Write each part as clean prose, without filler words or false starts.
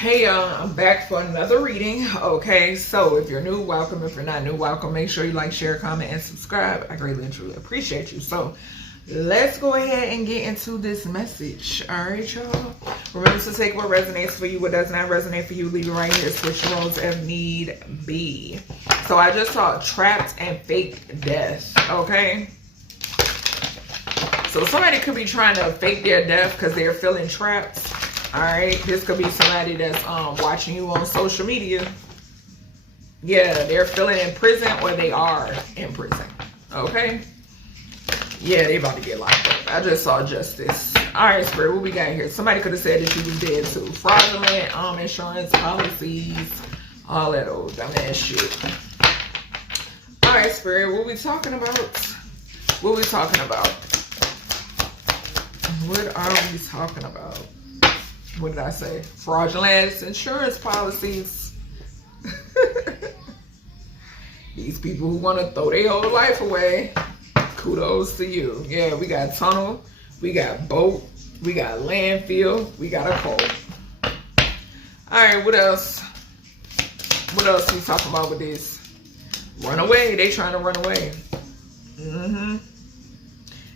Hey y'all, I'm back for another reading. Okay, so if you're new, welcome. If you're not new, welcome. Make sure you like, share, comment, and subscribe. I greatly and truly appreciate you. So let's go ahead and get into this message. All right, y'all. Remember to take what resonates for you. What does not resonate for you, leave it right here. Switch roles if need be. So I just saw trapped and fake death. Okay. So somebody could be trying to fake their death because they're feeling trapped. All right, this could be somebody that's watching you on social media. Yeah, they're feeling in prison or they are in prison. Okay. Yeah, they about to get locked up. I just saw justice. All right, Spirit, what we got here? Somebody could have said that you was dead too. Fraudulent insurance policies, all that old dumbass shit. All right, Spirit, what we talking about? What we talking about? What are we talking about? What did I say? Fraudulent insurance policies. These people who want to throw their whole life away. Kudos to you. Yeah, we got tunnel. We got boat. We got landfill. We got a coal. Alright, what else? What else we talking about with this? Run away. They trying to run away.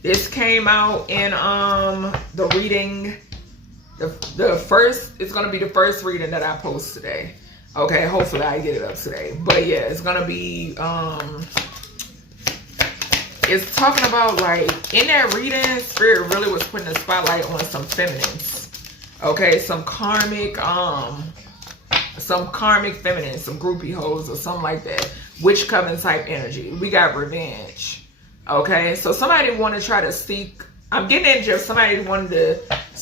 This came out in the reading. The first, it's going to be the first reading that I post today. Okay, hopefully I get it up today. But yeah, it's going to be, it's talking about, like, in that reading, Spirit really was putting a spotlight on some feminines. Okay, some karmic feminines, some groupie hoes or something like that. Witch coven type energy. We got revenge. Okay, so somebody want to try to seek, I'm getting into if somebody wanted to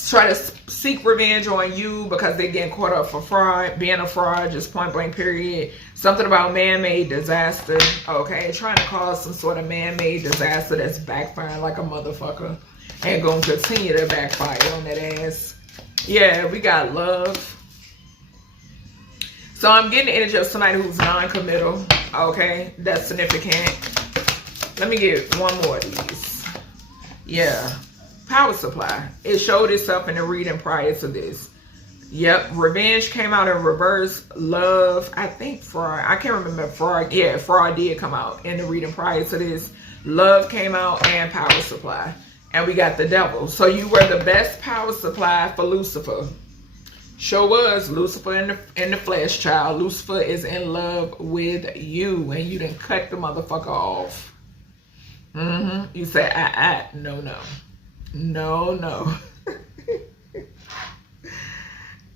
try to seek revenge on you because they're getting caught up for fraud, being a fraud, just point blank period. Something about man-made disaster, okay? Trying to cause some sort of man-made disaster that's backfiring like a motherfucker and going to continue to backfire on that ass. Yeah, we got love. So I'm getting the energy of somebody who's non-committal, okay? That's significant. Let me get one more of these. Yeah. Power supply. It showed itself in the reading prior to this. Yep. Revenge came out in reverse. Love. I think fraud. I can't remember fraud. Yeah, fraud did come out in the reading prior to this. Love came out and power supply. And we got the devil. So you were the best power supply for Lucifer. Sure was. Lucifer in the flesh, child. Lucifer is in love with you. And you done cut the motherfucker off. You say, no. No.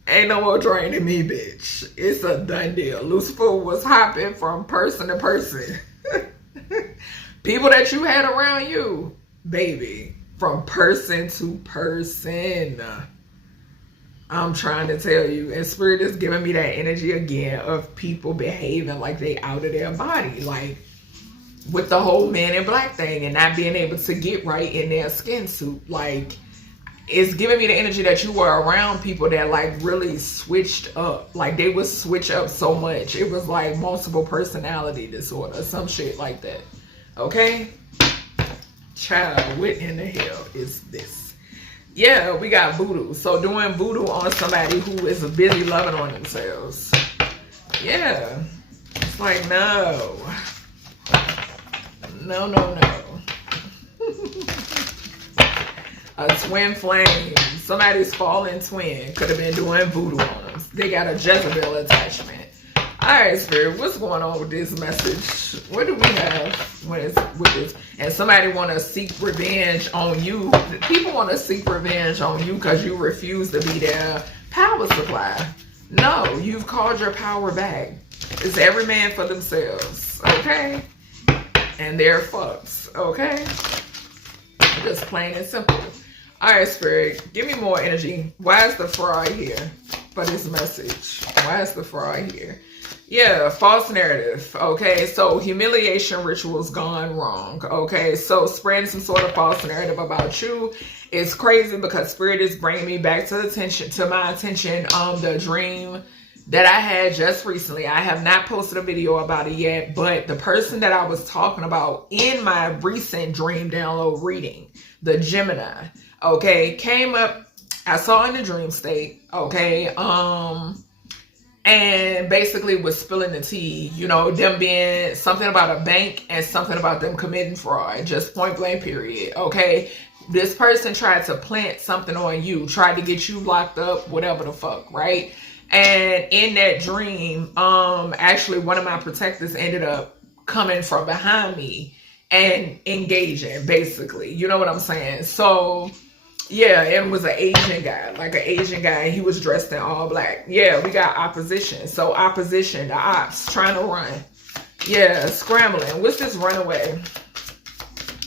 Ain't no more draining me, bitch. It's a done deal. Lucifer was hopping from person to person. People that you had around you, baby, from person to person. I'm trying to tell you, and Spirit is giving me that energy again of people behaving like they out of their body, like with the whole man in black thing and not being able to get right in their skin suit. Like, it's giving me the energy that you were around people that like really switched up. Like they would switch up so much. It was like multiple personality disorder, some shit like that. Okay? Child, what in the hell is this? Yeah, we got voodoo. So doing voodoo on somebody who is busy loving on themselves. Yeah. It's like, no. No. A twin flame. Somebody's fallen twin could have been doing voodoo on them. They got a Jezebel attachment. Alright, Spirit, what's going on with this message? What do we have with this? And somebody want to seek revenge on you. People want to seek revenge on you because you refuse to be their power supply. No, you've called your power back. It's every man for themselves. Okay? And they're fucks, okay? Just plain and simple. All right, Spirit, give me more energy. Why is the fraud here for this message? Why is the fraud here? Yeah, false narrative, okay? So humiliation rituals gone wrong, okay? So spreading some sort of false narrative about you is crazy because Spirit is bringing me back to my attention the dream that I had just recently. I have not posted a video about it yet, but the person that I was talking about in my recent dream download reading, the Gemini, okay, came up. I saw in the dream state, okay, and basically was spilling the tea, you know, them being something about a bank and something about them committing fraud, just point blank period. Okay, this person tried to plant something on you, tried to get you locked up, whatever the fuck, right? And in that dream, actually one of my protectors ended up coming from behind me and engaging, basically, you know what I'm saying? So yeah, it was an Asian guy, like an Asian guy. He was dressed in all black. Yeah, we got opposition. So opposition, the ops trying to run. Yeah, scrambling. What's this runaway?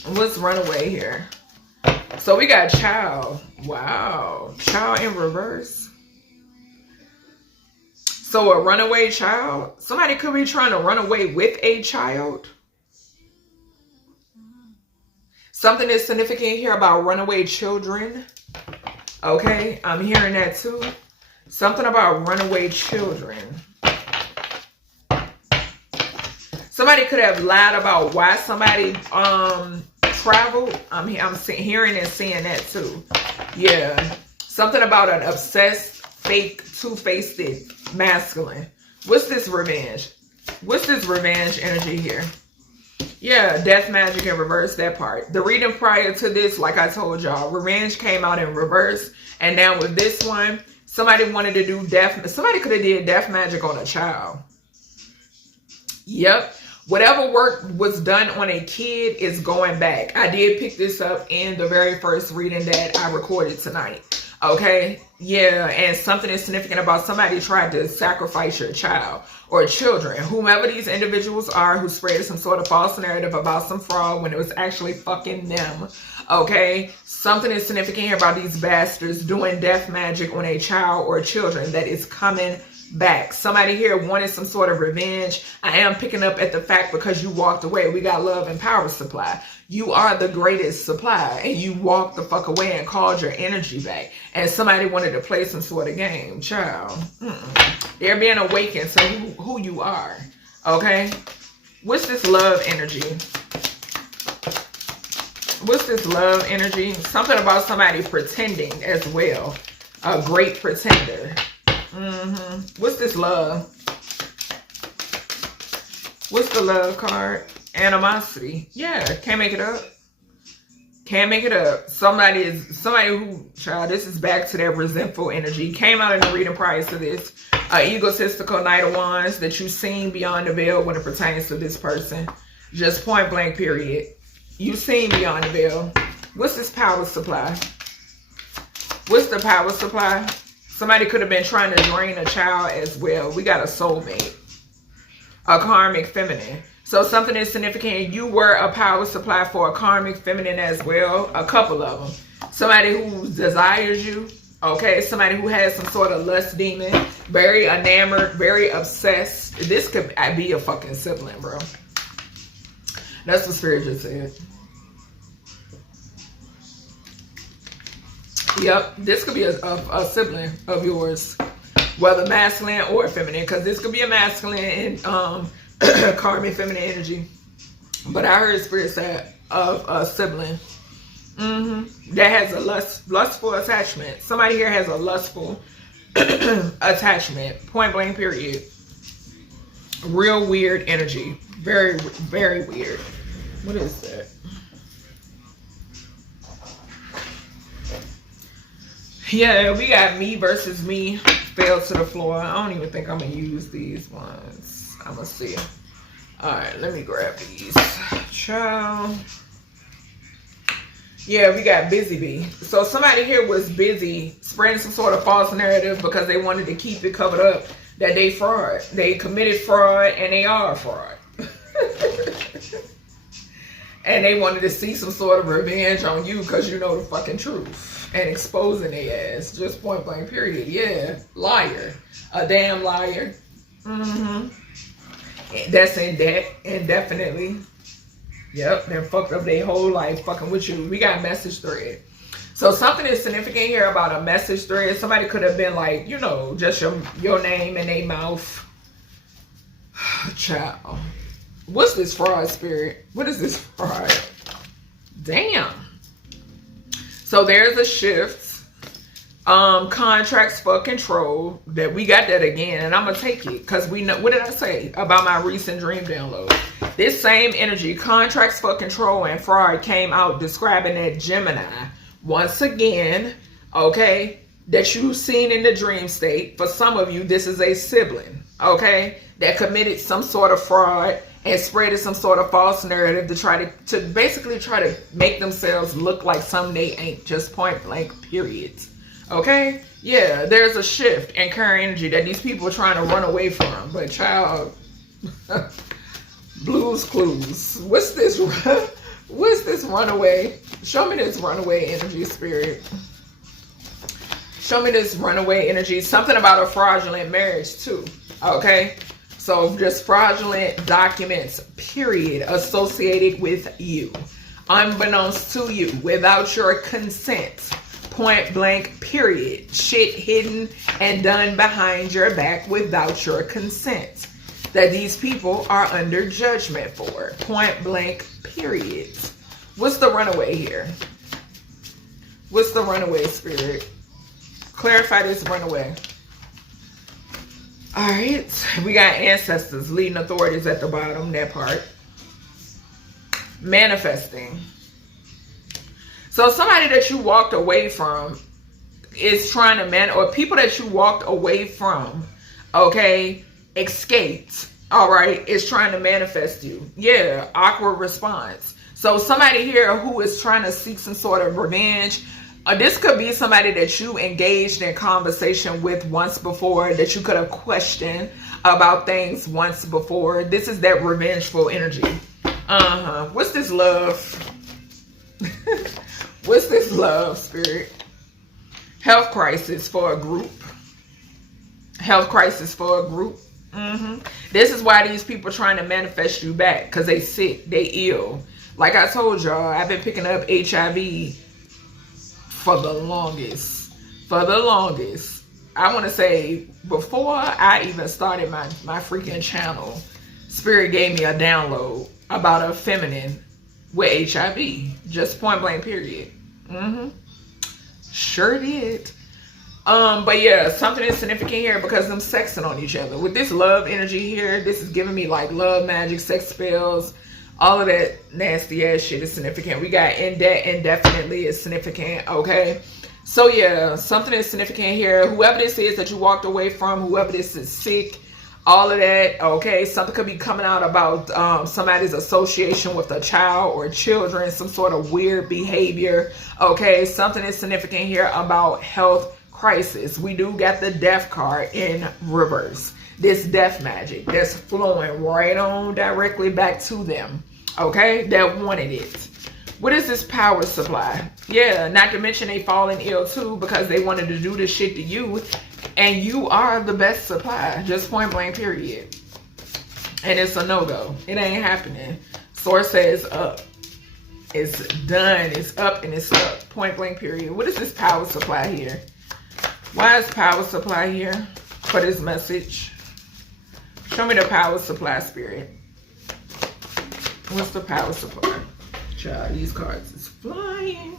What's runaway here? So we got child. Wow. Child in reverse. So a runaway child. Somebody could be trying to run away with a child. Something is significant here about runaway children. Okay, I'm hearing that too. Something about runaway children. Somebody could have lied about why somebody traveled. I'm hearing and seeing that too. Yeah, something about an obsessed, fake, two-faced masculine. What's this revenge? What's this revenge energy here? Yeah, death magic in reverse, that part. The reading prior to this, like I told y'all, revenge came out in reverse. And now with this one, somebody wanted to do death. Somebody could have did death magic on a child. Yep. Whatever work was done on a kid is going back. I did pick this up in the very first reading that I recorded tonight. Okay, yeah, and something is significant about somebody tried to sacrifice your child or children, whomever these individuals are who spread some sort of false narrative about some fraud when it was actually fucking them. Okay, something is significant here about these bastards doing death magic on a child or children that is coming back. Somebody here wanted some sort of revenge. I am picking up at the fact because you walked away. We got love and power supply. You are the greatest supply, and you walked the fuck away and called your energy back. And somebody wanted to play some sort of game, child. They're being awakened to who you are. Okay, what's this love energy? What's this love energy? Something about somebody pretending as well. A great pretender. What's this love? What's the love card? Animosity. Yeah, can't make it up. Can't make it up. Somebody who, child, this is back to that resentful energy. Came out in the reading prior to this. Egotistical Knight of Wands that you've seen beyond the veil when it pertains to this person. Just point blank period. You've seen beyond the veil. What's this power supply? What's the power supply? Somebody could have been trying to drain a child as well. We got a soulmate. A karmic feminine. So something is significant. You were a power supply for a karmic feminine as well. A couple of them. Somebody who desires you. Okay. Somebody who has some sort of lust demon. Very enamored. Very obsessed. This could be a fucking sibling, bro. That's what Spirit just said. Yep. This could be a sibling of yours. Whether masculine or feminine. Because this could be a masculine and karmic feminine energy. But I heard Spirit say of a sibling that has a lustful attachment. Somebody here has a lustful attachment. Point blank period. Real weird energy. Very, very weird. What is that? Yeah, we got me versus me. Fell to the floor. I don't even think I'm going to use these ones. I'm going to see. Alright, let me grab these. Child. Yeah, we got busy bee. So somebody here was busy spreading some sort of false narrative because they wanted to keep it covered up that they fraud. They committed fraud and they are fraud. And they wanted to see some sort of revenge on you because you know the fucking truth. And exposing their ass. Just point blank period. Yeah. Liar. A damn liar. That's in debt. Indefinitely. Yep. They fucked up their whole life fucking with you. We got message thread. So something is significant here about a message thread. Somebody could have been like, you know, just your name in their mouth. Child. What's this fraud, Spirit? What is this fraud? Damn. So there's a shift. Contracts for control. That we got that again, and I'm gonna take it because we know. What did I say about my recent dream download? This same energy, contracts for control and fraud, came out describing that Gemini once again. Okay, that you've seen in the dream state. For some of you, this is a sibling. Okay, that committed some sort of fraud and spreaded some sort of false narrative to basically try to make themselves look like something they ain't. Just point blank. Period. Okay? Yeah, there's a shift in current energy that these people are trying to run away from. But child, Blues Clues. What's this? What's this runaway? Show me this runaway energy, spirit. Show me this runaway energy. Something about a fraudulent marriage too. Okay? So just fraudulent documents, period, associated with you. Unbeknownst to you, without your consent. Point blank, period. Shit hidden and done behind your back without your consent. That these people are under judgment for. Point blank, period. What's the runaway here? What's the runaway, spirit? Clarify this runaway. All right. We got ancestors, leading authorities at the bottom, that part. Manifesting. So somebody that you walked away from is trying to or people that you walked away from, okay, escaped, all right, is trying to manifest you. Yeah, awkward response. So somebody here who is trying to seek some sort of revenge. This could be somebody that you engaged in conversation with once before, that you could have questioned about things once before. This is that revengeful energy. What's this love? What's this love, spirit? Health crisis for a group. Health crisis for a group. This is why these people are trying to manifest you back, because they sick, they ill. Like I told y'all, I've been picking up HIV for the longest. I want to say before I even started my freaking channel, spirit gave me a download about a feminine with HIV. Just point blank, period. Sure did. But yeah, something is significant here because them sexing on each other. With this love energy here, this is giving me like love magic, sex spells, all of that nasty ass shit is significant. We got indefinitely is significant, okay? So yeah, something is significant here. Whoever this is that you walked away from, whoever this is sick, all of that, okay? Something could be coming out about somebody's association with a child or children, some sort of weird behavior, okay? Something is significant here about health crisis. We do got the death card in reverse. This death magic that's flowing right on directly back to them, okay? That wanted it. What is this power supply? Yeah, not to mention they falling ill too because they wanted to do this shit to you, and you are the best supply. Just point blank, period. And it's a no-go. It ain't happening. Source says up. It's done. It's up and it's up. Point blank, period. What is this power supply here? Why is power supply here for this message? Show me the power supply, spirit. What's the power supply? Child, these cards is flying.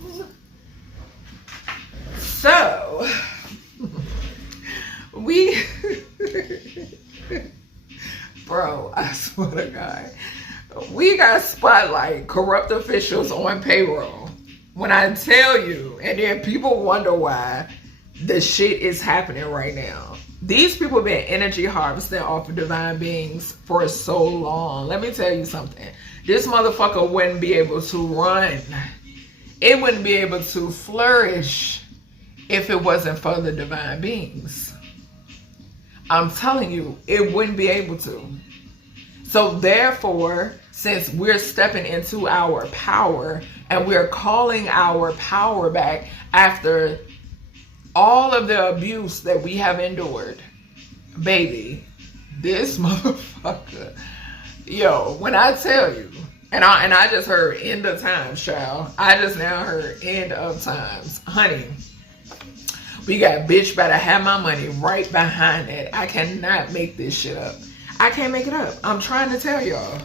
So, we... Bro, I swear to God. We got spotlight corrupt officials on payroll. When I tell you, and then people wonder why the shit is happening right now. These people have been energy harvesting off of divine beings for so long. Let me tell you something. This motherfucker wouldn't be able to run. It wouldn't be able to flourish if it wasn't for the divine beings. I'm telling you, it wouldn't be able to. So therefore, since we're stepping into our power and we're calling our power back after all of the abuse that we have endured, baby, this motherfucker, yo, when I tell you, and I just heard end of times, child. I just now heard end of times. Honey, we got bitch better have my money right behind it. I cannot make this shit up. I can't make it up. I'm trying to tell y'all.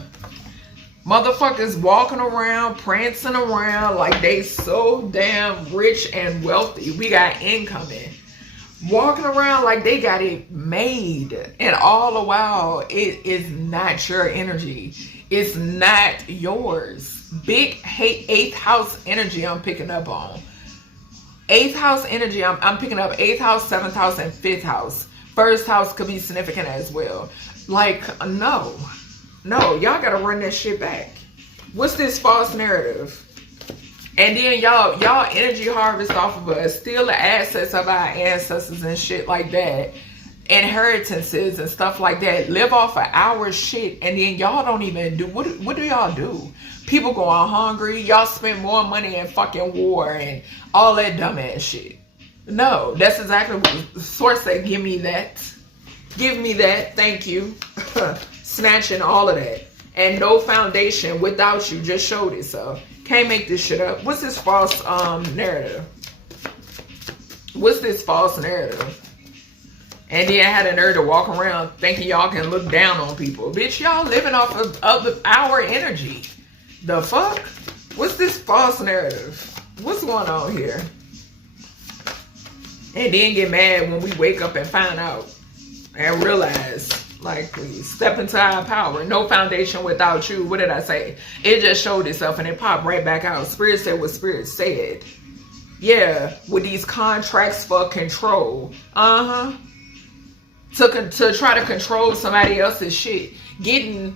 Motherfuckers walking around, prancing around like they so damn rich and wealthy. We got incoming. Walking around like they got it made. And all the while, it is not your energy. It's not yours. Big 8th house energy I'm picking up on. 8th house energy, I'm picking up 8th house, 7th house, and 5th house. 1st house could be significant as well. Like, no, y'all gotta run that shit back. What's this false narrative? And then y'all energy harvest off of us, steal the assets of our ancestors and shit like that, inheritances and stuff like that, live off of our shit, and then y'all don't even do, what do y'all do? People going hungry, y'all spend more money in fucking war and all that dumbass shit. No, that's exactly what the source said. Give me that, thank you. Snatching all of that. And no foundation without you, just showed it. So can't make this shit up. What's this false narrative? What's this false narrative? And then had a nerve to walk around thinking y'all can look down on people. Bitch, y'all living off of our energy. The fuck? What's this false narrative? What's going on here? And then get mad when we wake up and find out and realize, like, please step into our power. No foundation without you. What did I say? It just showed itself and it popped right back out. Spirit said what Spirit said. Yeah, with these contracts for control. To try to control somebody else's shit. Getting,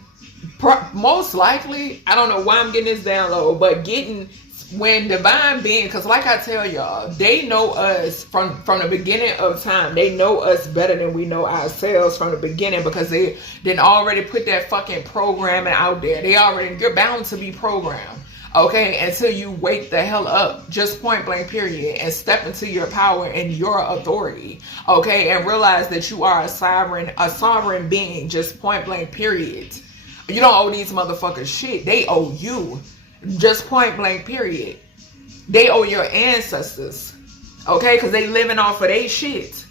most likely, I don't know why I'm getting this download, but getting, when divine being, because like I tell y'all, they know us from the beginning of time. They know us better than we know ourselves from the beginning, because they didn't already put that fucking programming out there. You're bound to be programmed. Okay, until you wake the hell up, just point blank period, and step into your power and your authority. Okay, and realize that you are a sovereign being, just point blank period. You don't owe these motherfuckers shit. They owe you. Just point blank period. They owe your ancestors. Okay, because they living off of their shit.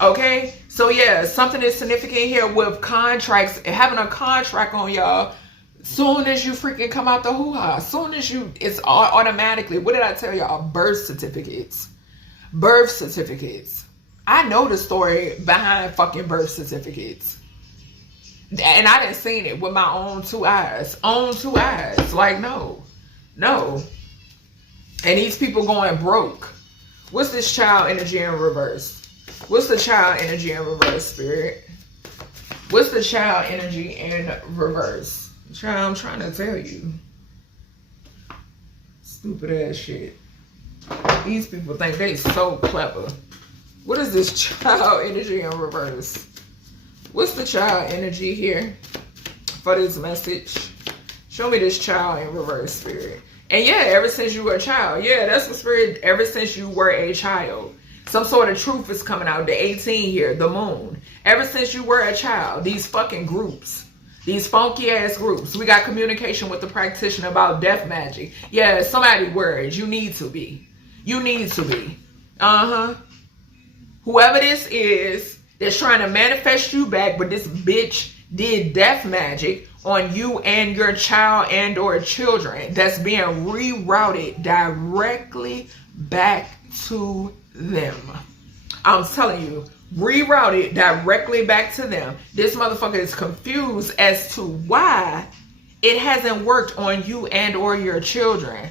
Okay, so yeah, something is significant here with contracts, having a contract on y'all. Soon as you freaking come out the hoo-ha, it's automatically, what did I tell y'all? Birth certificates. I know the story behind fucking birth certificates. And I done seen it with my own two eyes. Like, no. And these people going broke. What's this child energy in reverse? What's the child energy in reverse, Spirit? What's the child energy in reverse? Child, I'm trying to tell you. Stupid ass shit. These people think they so clever. What is this child energy in reverse? What's the child energy here for this message? Show me this child in reverse, Spirit. And yeah, ever since you were a child. Yeah, that's what Spirit, ever since you were a child. Some sort of truth is coming out. The 18 here, the moon. Ever since you were a child, these fucking groups. These funky ass groups. We got communication with the practitioner about death magic. Yeah, somebody worried. You need to be. Whoever this is that's trying to manifest you back, but this bitch did death magic on you and your child and or children, that's being rerouted directly back to them. I'm telling you, rerouted directly back to them. This motherfucker is confused as to why it hasn't worked on you and or your children.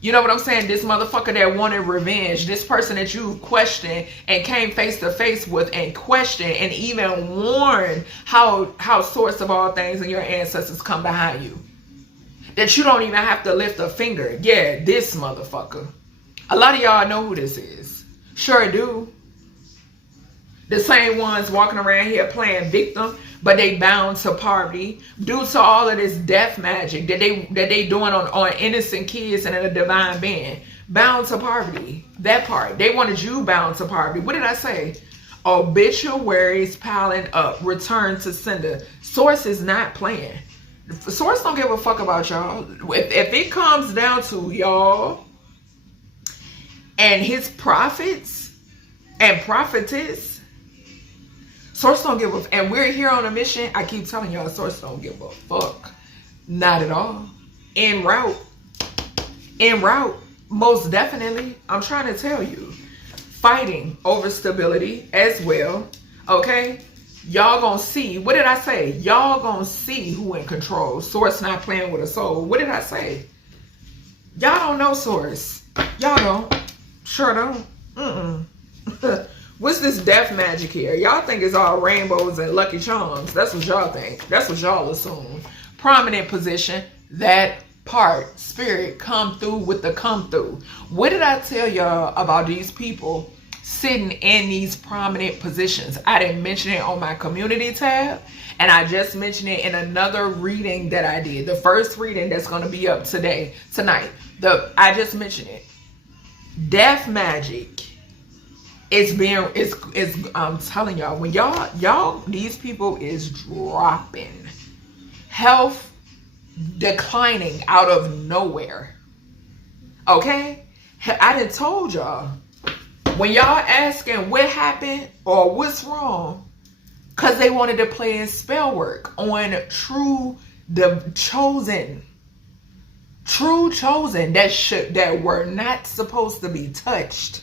You know what I'm saying? This motherfucker that wanted revenge, this person that you questioned and came face to face with and questioned and even warned how source of all things and your ancestors come behind you. That you don't even have to lift a finger. Yeah, this motherfucker. A lot of y'all know who this is. Sure do. The same ones walking around here playing victim, but they bound to poverty due to all of this death magic that they doing on innocent kids and in a divine being. Bound to poverty. That part. They wanted you bound to poverty. What did I say? Obituaries piling up. Return to sender. Source is not playing. Source don't give a fuck about y'all. If it comes down to y'all and his prophets and prophetess, Source don't give a, and we're here on a mission. I keep telling y'all, Source don't give a fuck. Not at all. En route. En route. Most definitely. I'm trying to tell you. Fighting over stability as well. Okay? Y'all gonna see. What did I say? Y'all gonna see who in control. Source not playing with a soul. What did I say? Y'all don't know Source. Y'all don't. Sure don't. What's this death magic here? Y'all think it's all rainbows and lucky charms. That's what y'all think. That's what y'all assume. Prominent position. That part. Spirit come through with the come through. What did I tell y'all about these people sitting in these prominent positions? I didn't mention it on my community tab, and I just mentioned it in another reading that I did. The first reading that's going to be up tonight. I just mentioned it. Death magic. I'm telling y'all, when y'all, these people is dropping. Health declining out of nowhere. Okay? I done told y'all. When y'all asking what happened or what's wrong, because they wanted to play in spell work on the chosen that were not supposed to be touched.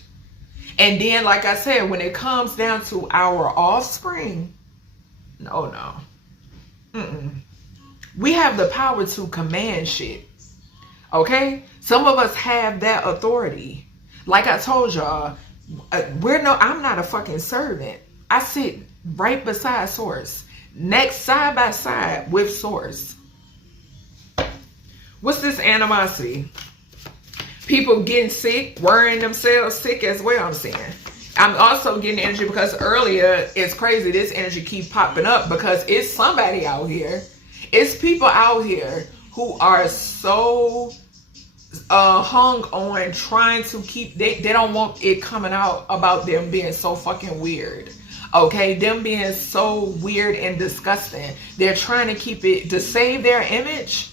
And then, like I said, when it comes down to our offspring, no. We have the power to command shit. Okay? Some of us have that authority. Like I told y'all, I'm not a fucking servant. I sit right beside Source. Next, side by side with Source. What's this animosity? People getting sick, worrying themselves sick as well, I'm saying. I'm also getting energy because earlier, it's crazy, this energy keep popping up because it's somebody out here. It's people out here who are so hung on trying to keep, they don't want it coming out about them being so fucking weird. Okay, them being so weird and disgusting. They're trying to keep it, to save their image,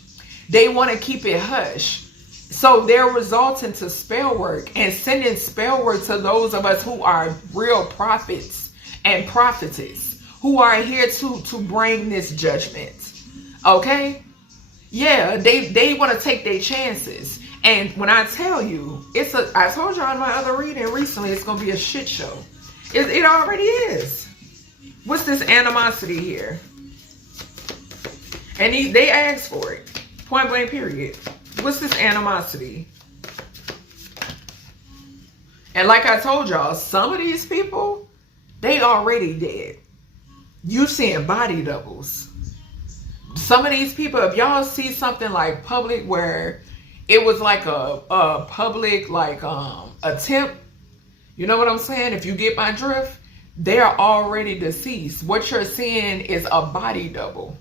they want to keep it hush. So they're resulting to spell work and sending spell work to those of us who are real prophets and prophetess, who are here to bring this judgment. Okay? Yeah, they want to take their chances. And when I tell you, I told y'all in my other reading recently, it's going to be a shit show. It already is. What's this animosity here? And they asked for it. Point blank period. What's this animosity? And like I told y'all, some of these people, they already dead. You seeing body doubles. Some of these people, if y'all see something like public where it was like a public like attempt, you know what I'm saying? If you get my drift, they're already deceased. What you're seeing is a body double.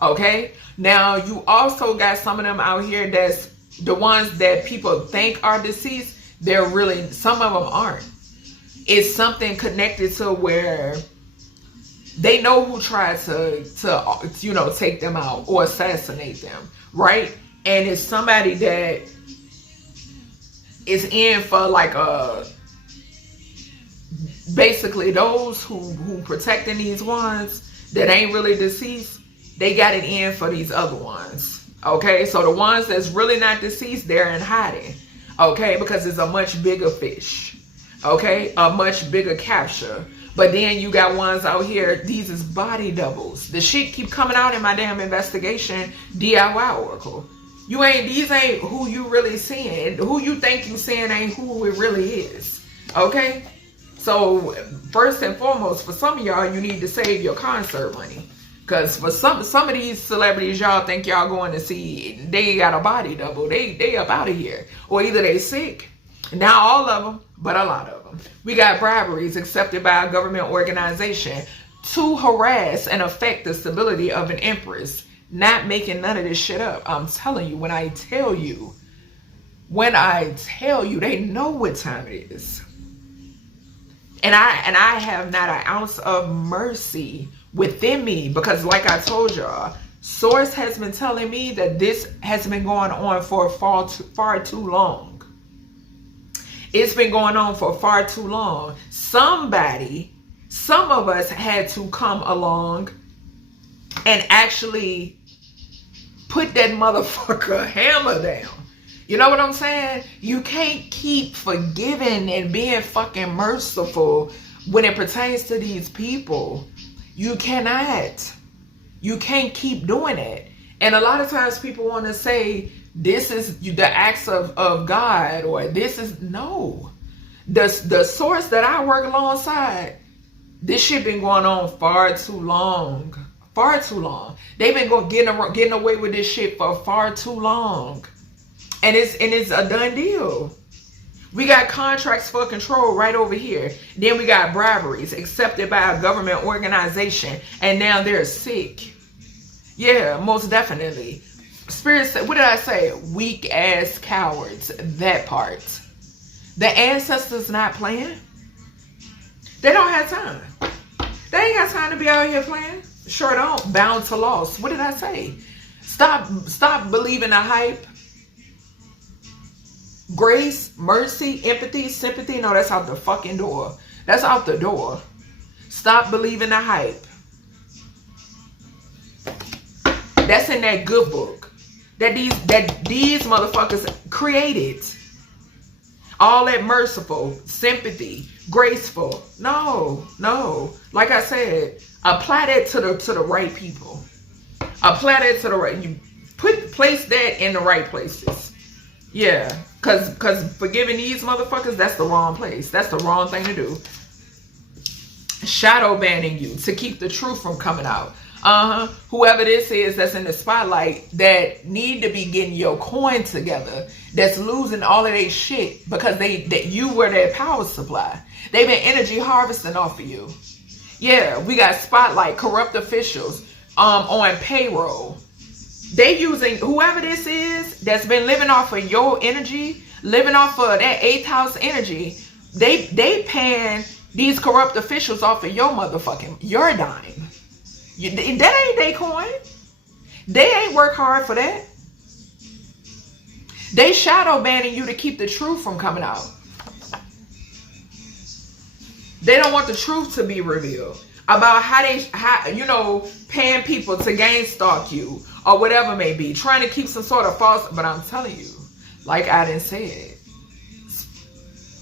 Okay? Now, you also got some of them out here that's the ones that people think are deceased. They're really, some of them aren't. It's something connected to where they know who tried to take them out or assassinate them, right? And it's somebody that is in for like basically those who protecting these ones that ain't really deceased, they got it in for these other ones. Okay, so the ones that's really not deceased, they're in hiding. Okay, because it's a much bigger fish. Okay, a much bigger capture. But then you got ones out here, these is body doubles. The shit keep coming out in my damn investigation DIY oracle. These ain't who you really seeing. Who you think you seeing ain't who it really is. Okay? So first and foremost, for some of y'all, you need to save your concert money. Because for some of these celebrities y'all think y'all going to see, they got a body double. They up out of here. Or either they sick. Not all of them, but a lot of them. We got briberies accepted by a government organization to harass and affect the stability of an empress. Not making none of this shit up. I'm telling you, when I tell you, they know what time it is. And I have not an ounce of mercy within me, because like I told y'all, Source has been telling me that this has been going on for far too long. It's been going on for far too long. Some of us had to come along and actually put that motherfucker hammer down. You know what I'm saying? You can't keep forgiving and being fucking merciful when it pertains to these people. You cannot. You can't keep doing it. And a lot of times people want to say, this is the acts of God, or this is, no. The source that I work alongside, this shit been going on far too long. Far too long. They've been getting away with this shit for far too long. And it's a done deal. We got contracts for control right over here. Then we got briberies accepted by a government organization. And now they're sick. Yeah, most definitely. Spirit said, what did I say? Weak ass cowards. That part. The ancestors not playing. They don't have time. They ain't got time to be out here playing. Sure don't. Bound to loss. What did I say? Stop believing the hype. Grace, mercy, empathy, sympathy. No, that's out the fucking door. That's out the door. Stop believing the hype. That's in that good book. That these motherfuckers created. All that merciful, sympathy, graceful. No. Like I said, apply that to the right people. Apply that to the right. You place that in the right places. Yeah, cause forgiving these motherfuckers, that's the wrong place. That's the wrong thing to do. Shadow banning you to keep the truth from coming out. Whoever this is that's in the spotlight that need to be getting your coin together, that's losing all of their shit because that you were their power supply. They've been energy harvesting off of you. Yeah, we got spotlight, corrupt officials on payroll. They using whoever this is that's been living off of your energy, living off of that 8th house energy. They paying these corrupt officials off of your dime. That ain't they coin. They ain't work hard for that. They shadow banning you to keep the truth from coming out. They don't want the truth to be revealed about how paying people to gain stalk you or whatever may be, trying to keep some sort of false. But I'm telling you, like I didn't say it,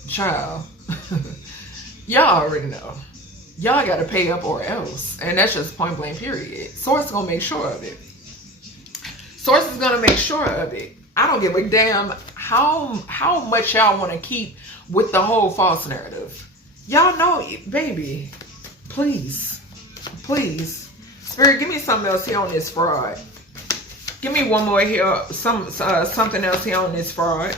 child, y'all already know. Y'all got to pay up or else. And that's just point blank period. Source is going to make sure of it. Source is going to make sure of it. I don't give a damn how much y'all want to keep with the whole false narrative. Y'all know, baby, please. Spirit, give me something else here on this fraud. Give me one more here, something else here on this fraud.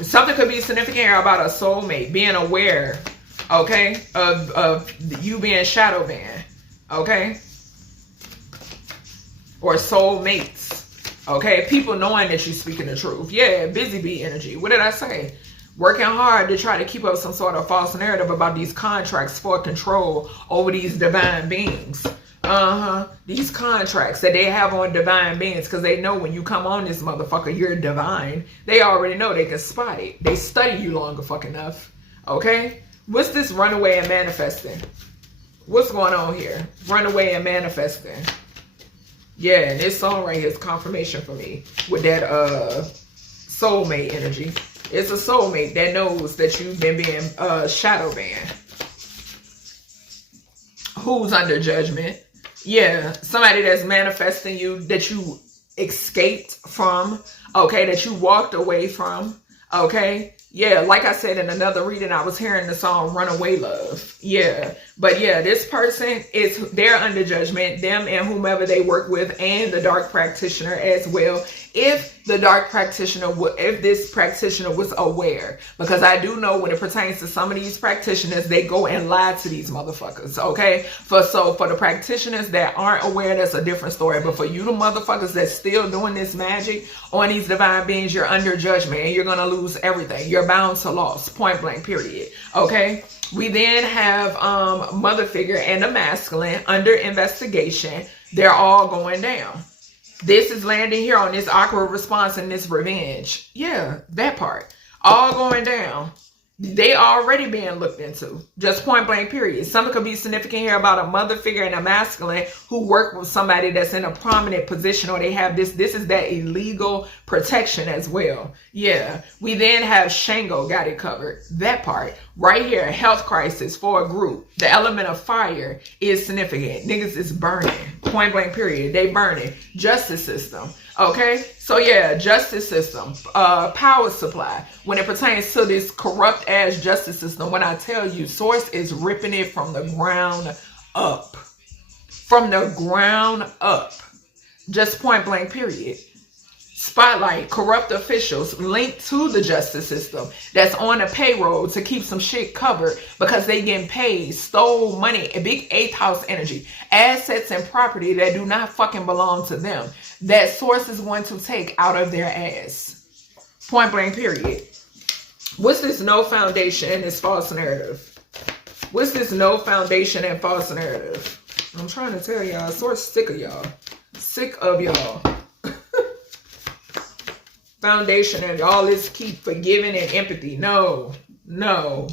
Something could be significant here about a soulmate, being aware, okay, of you being shadow banned, okay, or soulmates, okay, people knowing that you're speaking the truth. Yeah, busy bee energy. What did I say? Working hard to try to keep up some sort of false narrative about these contracts for control over these divine beings. These contracts that they have on divine beings, because they know when you come on this motherfucker, you're divine. They already know, they can spot it. They study you long enough. Okay? What's this runaway and manifesting? What's going on here? Runaway and manifesting. Yeah, and this song right here is confirmation for me with that soulmate energy. It's a soulmate that knows that you've been being shadow banned. Who's under judgment? Yeah, somebody that's manifesting you that you escaped from, okay, that you walked away from, okay. Yeah, like I said in another reading, I was hearing the song Runaway Love. Yeah, but yeah, this person they're under judgment, them and whomever they work with, and the dark practitioner as well. If the dark practitioner, if this practitioner was aware, because I do know when it pertains to some of these practitioners, they go and lie to these motherfuckers, okay? For the practitioners that aren't aware, that's a different story. But for you, the motherfuckers that's still doing this magic on these divine beings, you're under judgment and you're going to lose everything. You're bound to loss, point blank, period, okay? We then have mother figure and the masculine under investigation. They're all going down. This is landing here on this awkward response and this revenge. Yeah, that part. All going down. They already being looked into. Just point blank period. Something could be significant here about a mother figure and a masculine who work with somebody that's in a prominent position, or they have this is that illegal protection as well. Yeah. We then have Shango, got it covered. That part. Right here, health crisis for a group. The element of fire is significant. Niggas is burning. Point blank period. They burning. Justice system. Okay, so yeah, justice system, power supply. When it pertains to this corrupt ass justice system, when I tell you, Source is ripping it from the ground up. From the ground up. Just point blank period. Spotlight, corrupt officials linked to the justice system that's on the payroll to keep some shit covered because they getting paid, stole money, a big 8th house energy, assets and property that do not fucking belong to them, that Source is going to take out of their ass. Point blank period. What's this no foundation and this false narrative? What's this no foundation and false narrative? I'm trying to tell y'all, Source sick of y'all. Sick of y'all. Foundation and all this keep forgiving and empathy. No,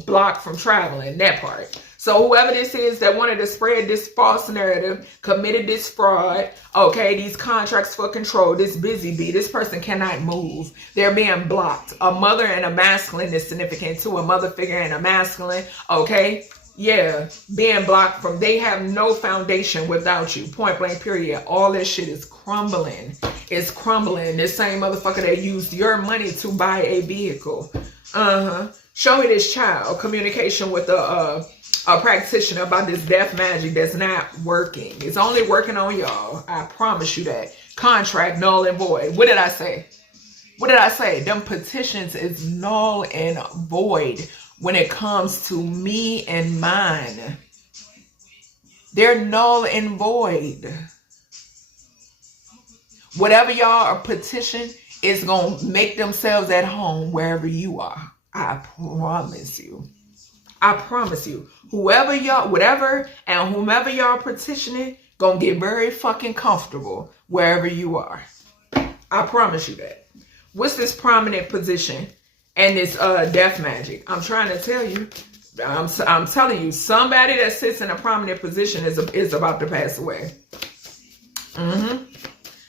blocked from traveling, that part. So whoever this is that wanted to spread this false narrative, committed this fraud, okay, these contracts for control, this busy bee, this person cannot move. They're being blocked. A mother and a masculine is significant too. A mother figure and a masculine, okay? Yeah, being blocked from, they have no foundation without you. Point blank period. All this shit is crumbling. It's crumbling. This same motherfucker that used your money to buy a vehicle. Show me this child. Communication with a practitioner about this death magic that's not working. It's only working on y'all. I promise you that. Contract null and void. What did I say? What did I say? Them petitions is null and void. When it comes to me and mine, they're null and void. Whatever y'all are petition is going to make themselves at home wherever you are. I promise you. I promise you. Whoever y'all, whatever and whomever y'all petitioning, going to get very fucking comfortable wherever you are. I promise you that. What's this prominent position? And this death magic. I'm trying to tell you. I'm telling you, somebody that sits in a prominent position is about to pass away.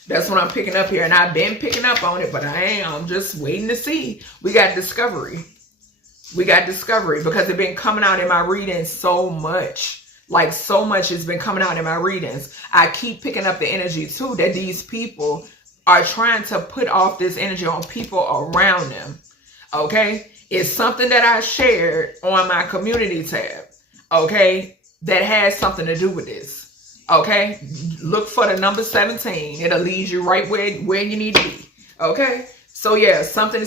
That's what I'm picking up here. And I've been picking up on it, but I'm just waiting to see. We got discovery. We got discovery because it's been coming out in my readings so much. Like so much has been coming out in my readings. I keep picking up the energy too that these people are trying to put off this energy on people around them. Okay, it's something that I shared on my community tab, okay, that has something to do with this, okay? Look for the number 17. It'll lead you right where you need to be, okay? So yeah, something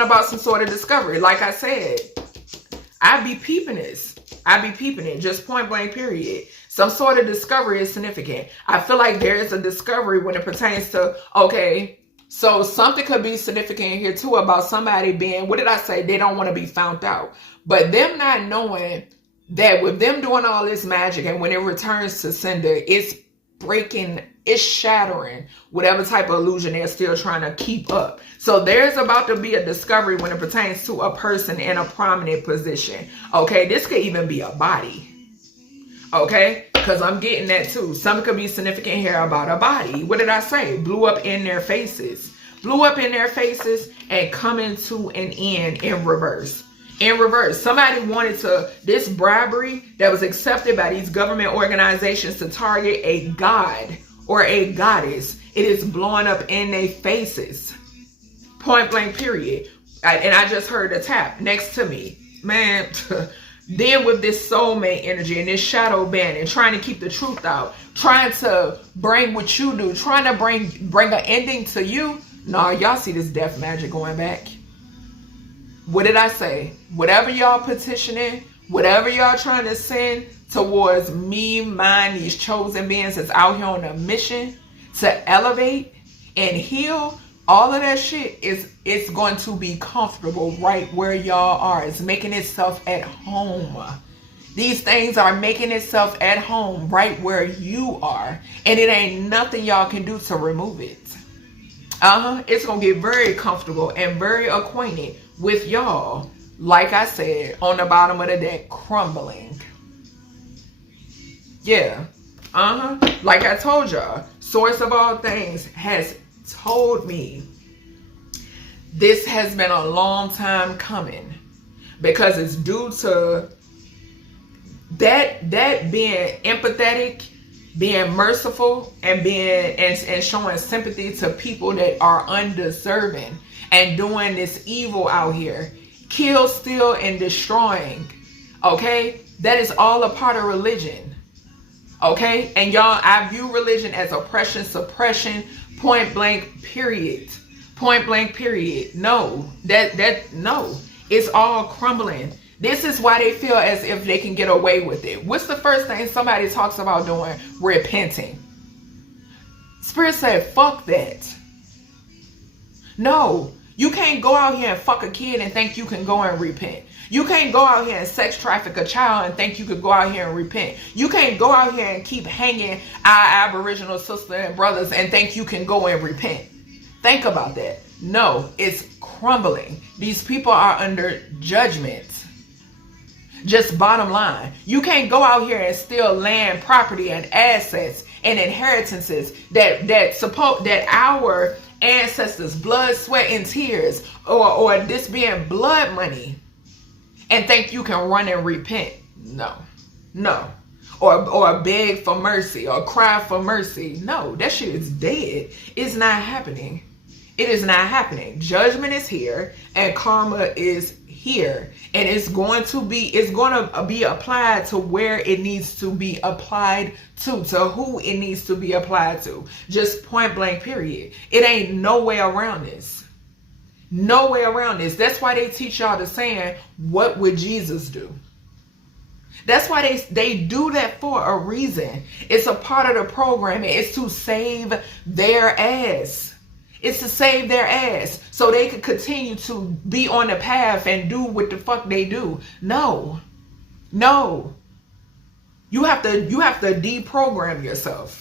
about some sort of discovery. Like I said, I be peeping this. I be peeping it, just point blank period. Some sort of discovery is significant. I feel like there is a discovery when it pertains to, okay, so something could be significant here too about somebody being, what did I say? They don't want to be found out. But them not knowing that with them doing all this magic and when it returns to sender, it's breaking, it's shattering whatever type of illusion they're still trying to keep up. So there's about to be a discovery when it pertains to a person in a prominent position. Okay, this could even be a body. Okay, because I'm getting that too. Something could be significant here about a body. What did I say? Blew up in their faces. Blew up in their faces and coming to an end in reverse. In reverse. Somebody wanted to, this bribery that was accepted by these government organizations to target a god or a goddess. It is blowing up in their faces. Point blank period. And I just heard a tap next to me. Man, then with this soulmate energy and this shadow band and trying to keep the truth out, trying to bring what you do, trying to bring an ending to you. Nah, y'all see this death magic going back. What did I say? Whatever y'all petitioning, whatever y'all trying to send towards me, mine, these chosen beings that's out here on a mission to elevate and heal, all of that shit it's going to be comfortable right where y'all are. It's making itself at home. These things are making itself at home right where you are. And it ain't nothing y'all can do to remove it. It's going to get very comfortable and very acquainted with y'all. like I said, on the bottom of the deck, crumbling. Yeah. Like I told y'all, source of all things has told me this has been a long time coming, because it's due to that being empathetic, being merciful, and being and showing sympathy to people that are undeserving and doing this evil out here, kill, steal, and destroying. Okay, that is all a part of religion. Okay, and y'all, I view religion as oppression, suppression, point blank, period. Point blank, period. No, no, it's all crumbling. This is why they feel as if they can get away with it. What's the first thing somebody talks about doing? Repenting. Spirit said, fuck that. No, you can't go out here and fuck a kid and think you can go and repent. You can't go out here and sex traffic a child and think you could go out here and repent. You can't go out here and keep hanging our Aboriginal sisters and brothers and think you can go and repent. Think about that. No, it's crumbling. These people are under judgment. Just bottom line. You can't go out here and steal land, property, and assets and inheritances that our ancestors' blood, sweat, and tears, or this being blood money, and think you can run and repent. No. Or beg for mercy or cry for mercy. No, that shit is dead. It's not happening. It is not happening. Judgment is here and karma is here, and it's going to be applied to where it needs to be applied to who it needs to be applied to. Just point blank, period. It ain't no way around this. No way around this. That's why they teach y'all the saying, what would Jesus do? That's why they do that for a reason. It's a part of the programming. It's to save their ass. It's to save their ass so they could continue to be on the path and do what the fuck they do. No. You have to deprogram yourself.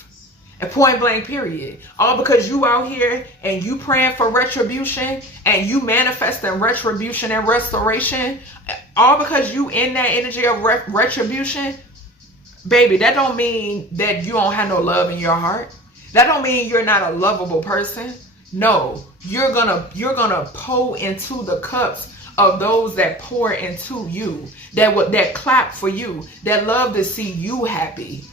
And point blank, period. All because you out here and you praying for retribution and you manifesting retribution and restoration. All because you in that energy of retribution. Baby, that don't mean that you don't have no love in your heart. That don't mean you're not a lovable person. No, you're gonna pour into the cups of those that pour into you, that clap for you, that love to see you happy,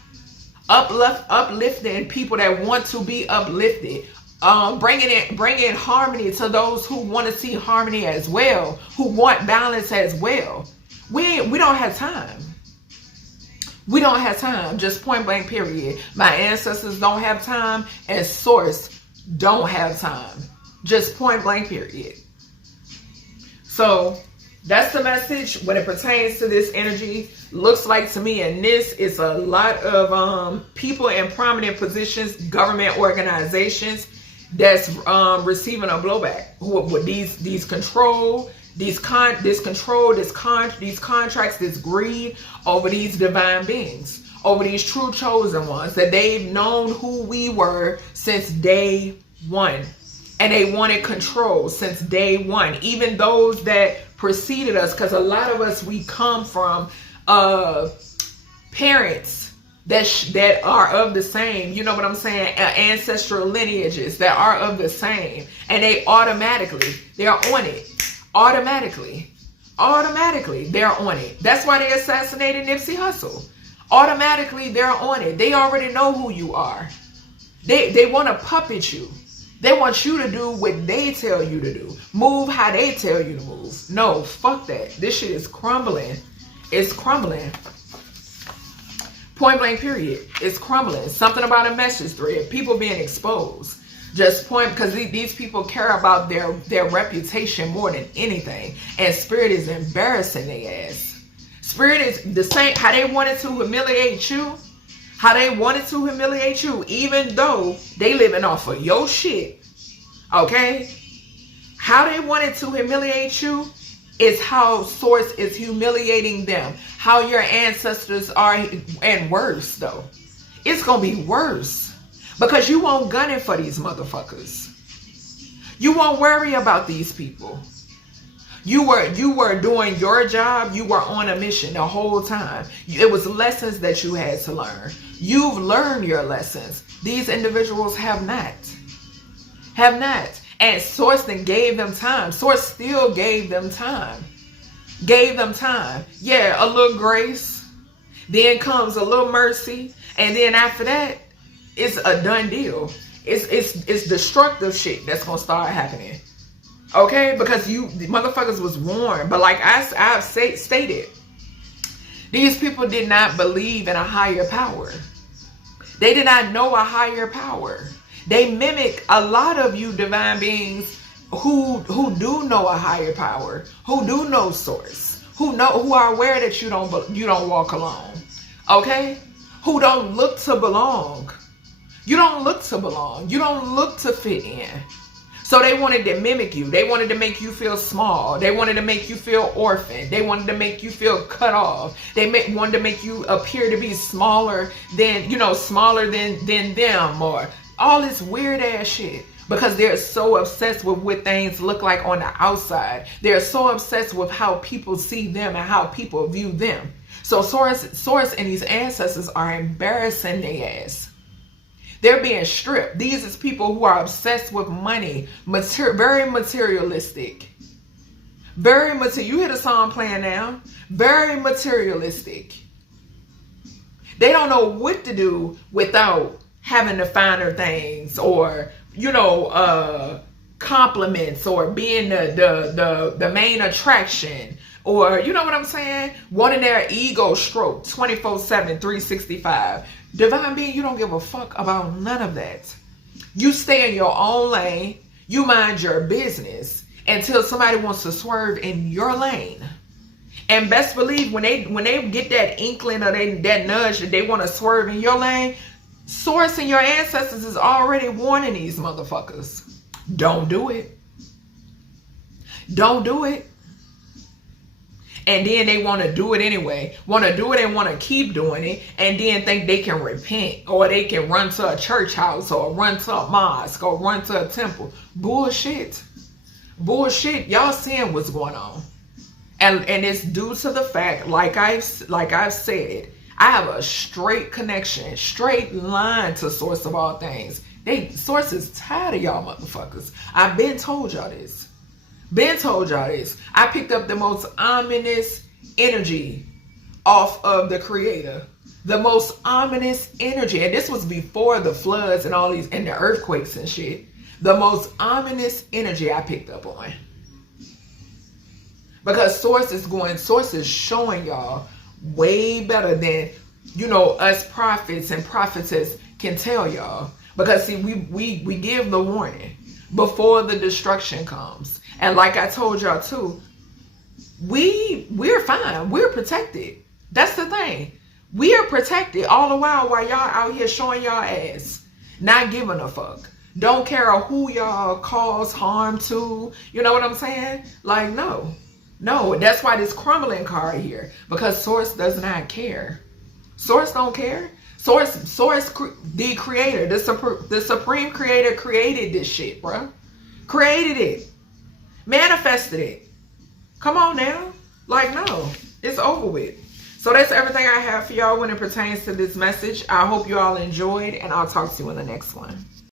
uplifting people that want to be uplifted, bringing harmony to those who want to see harmony as well, who want balance as well. We don't have time. We don't have time. Just point blank, period. My ancestors don't have time, and Source don't have time. Just point blank, period. So that's the message when it pertains to this energy. Looks like to me, and this is a lot of people in prominent positions, government organizations that's receiving a blowback. With these control, these contracts, this greed over these divine beings, over these true chosen ones, that they've known who we were since day one, and they wanted control since day one. Even those that preceded us, because a lot of us, we come from parents that are of the same, you know what I'm saying, ancestral lineages that are of the same, and they're on it. Automatically they're on it. That's why they assassinated Nipsey Hussle. Automatically they're on it. They already know who you are. They want to puppet you. They want you to do what they tell you to do. Move how they tell you to move. No, fuck that. This shit is crumbling. It's crumbling. Point blank, period. It's crumbling. Something about a message thread. People being exposed. Just point, because these people care about their reputation more than anything. And Spirit is embarrassing their ass. Spirit is the same. How they wanted to humiliate you. Even though they living off of your shit. Okay? How they wanted to humiliate you is how Source is humiliating them. How your ancestors are, and worse though. It's going to be worse. Because you won't gun it for these motherfuckers. You won't worry about these people. You were doing your job. You were on a mission the whole time. It was lessons that you had to learn. You've learned your lessons. These individuals have not. Have not. And Source then gave them time. Source still gave them time. Gave them time. Yeah, a little grace. Then comes a little mercy. And then after that, it's a done deal. It's destructive shit that's gonna start happening. Okay, because the motherfuckers was warned. But like I've stated, these people did not believe in a higher power. They did not know a higher power. They mimic a lot of you divine beings who do know a higher power, who do know Source, who are aware that you don't walk alone. Okay, who don't look to belong. You don't look to belong. You don't look to fit in. So they wanted to mimic you. They wanted to make you feel small. They wanted to make you feel orphaned. They wanted to make you feel cut off. They wanted to make you appear to be smaller than them, or all this weird ass shit. Because they're so obsessed with what things look like on the outside. They're so obsessed with how people see them and how people view them. So Source and these ancestors are embarrassing their ass. They're being stripped. These is people who are obsessed with money, very materialistic. You hear the song playing now? Very materialistic. They don't know what to do without having the finer things, or compliments, or being the main attraction, or you know what I'm saying? Wanting their ego stroked 24/7, 365. Divine being, you don't give a fuck about none of that. You stay in your own lane. You mind your business until somebody wants to swerve in your lane. And best believe when they get that inkling or that nudge that they want to swerve in your lane, Source and your ancestors is already warning these motherfuckers. Don't do it. Don't do it. And then they want to do it anyway. Want to do it and want to keep doing it. And then think they can repent. Or they can run to a church house. Or run to a mosque. Or run to a temple. Bullshit. Bullshit. Y'all seeing what's going on. And it's due to the fact, like I've said, I have a straight connection. Straight line to Source of all things. Source is tired of y'all motherfuckers. I've been told y'all this. I picked up the most ominous energy off of the Creator. The most ominous energy. And this was before the floods and all these, and the earthquakes and shit. The most ominous energy I picked up on. Because Source is showing y'all way better than, us prophets and prophetess can tell y'all. Because see, we give the warning before the destruction comes. And like I told y'all too, we're fine. We're protected. That's the thing. We are protected all the while y'all out here showing y'all ass. Not giving a fuck. Don't care who y'all cause harm to. You know what I'm saying? Like, no. No, that's why this crumbling card here. Because Source does not care. Source don't care. Source, the creator, the supreme creator created this shit, bro. Created it. Manifested it. Come on now. Like, no. It's over with. So that's everything I have for y'all when it pertains to this message. I hope you all enjoyed, and I'll talk to you in the next one.